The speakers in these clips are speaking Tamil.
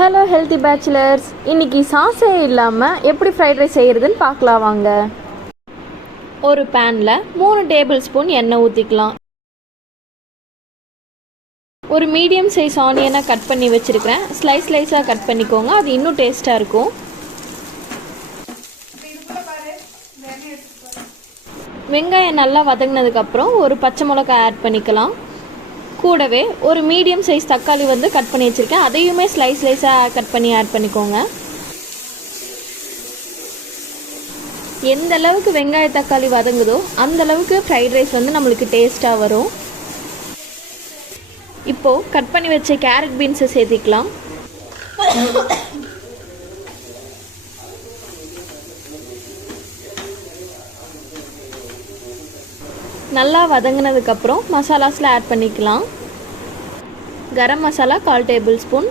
ஹலோ ஹெல்த்தி பேச்சுலர்ஸ், இன்றைக்கி சாஸே இல்லாமல் எப்படி ஃப்ரைட் ரைஸ் செய்கிறதுன்னு பார்க்கலாம் வாங்க. ஒரு பேனில் 3 டேபிள் ஸ்பூன் எண்ணெய் ஊற்றிக்கலாம். ஒரு மீடியம் சைஸ் ஆனியனை கட் பண்ணி வச்சுருக்கிறேன். ஸ்லைஸாக கட் பண்ணிக்கோங்க, அது இன்னும் டேஸ்ட்டாக இருக்கும். வெங்காயம் நல்லா வதங்கினதுக்கப்புறம் ஒரு பச்சை மிளகாய் ஆட் பண்ணிக்கலாம். கூடவே ஒரு மீடியம் சைஸ் தக்காளி கட் பண்ணி வச்சுருக்கேன், அதையுமே ஸ்லைஸாக கட் பண்ணி ஆட் பண்ணிக்கோங்க. எந்த அளவுக்கு வெங்காய தக்காளி வதங்குதோ அந்த அளவுக்கு ஃப்ரைட் ரைஸ் நம்மளுக்கு டேஸ்ட்டாக வரும். இப்போது கட் பண்ணி வச்ச கேரட் பீன்ஸை சேர்த்திக்கலாம். நல்லா வதங்கினதுக்கப்புறம் மசாலாஸில் ஆட் பண்ணிக்கலாம். கரம் மசாலா 1/4 டேபிள் ஸ்பூன்,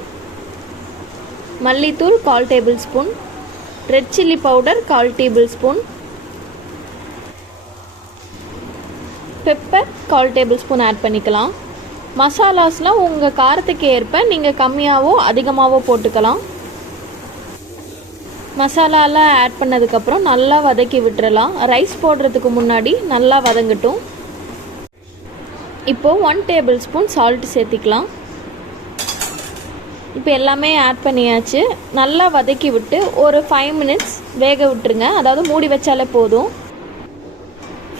மல்லித்தூள் 1/4 tablespoon, red chilli powder 1/4 tablespoon, pepper 1/4 tablespoon add பண்ணிக்கலாம். மசாலாஸ்லாம் உங்கள் காரத்துக்கு ஏற்ப நீங்கள் கம்மியாகவோ அதிகமாகவோ போட்டுக்கலாம். மசாலாலாம் ஆட் பண்ணதுக்கப்புறம் நல்லா வதக்கி விட்டுறலாம். ரைஸ் போடுறதுக்கு முன்னாடி நல்லா வதங்கட்டும். இப்போது 1 டேபிள் ஸ்பூன் சால்ட் சேர்த்திக்கலாம். இப்போ எல்லாமே ஆட் பண்ணியாச்சு. நல்லா வதக்கி விட்டு ஒரு 5 மினிட்ஸ் வேக விட்டுருங்க. அதாவது மூடி வச்சாலே போதும்.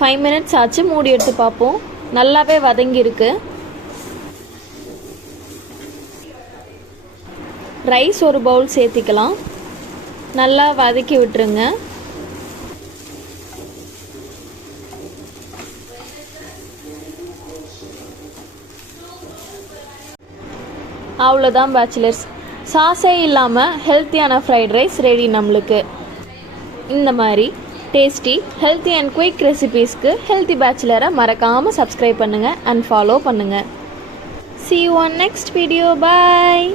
5 மினிட்ஸ் ஆச்சு, மூடி எடுத்து பார்ப்போம். நல்லாவே வதங்கியிருக்கு. ரைஸ் ஒரு பவுல் சேர்த்திக்கலாம். நல்லா வதக்கி விட்டுருங்க. அவ்வளோதான் பேச்சுலர்ஸ், சாஸே இல்லாமல் ஹெல்த்தியான ஃப்ரைட் ரைஸ் ரெடி நம்மளுக்கு. இந்த மாதிரி டேஸ்டி ஹெல்த்தி அண்ட் குயிக் ரெசிபீஸ்க்கு ஹெல்த்தி பேச்சுலரை மறக்காமல் சப்ஸ்கிரைப் பண்ணுங்கள் அண்ட் ஃபாலோ பண்ணுங்கள். See you on next video. Bye.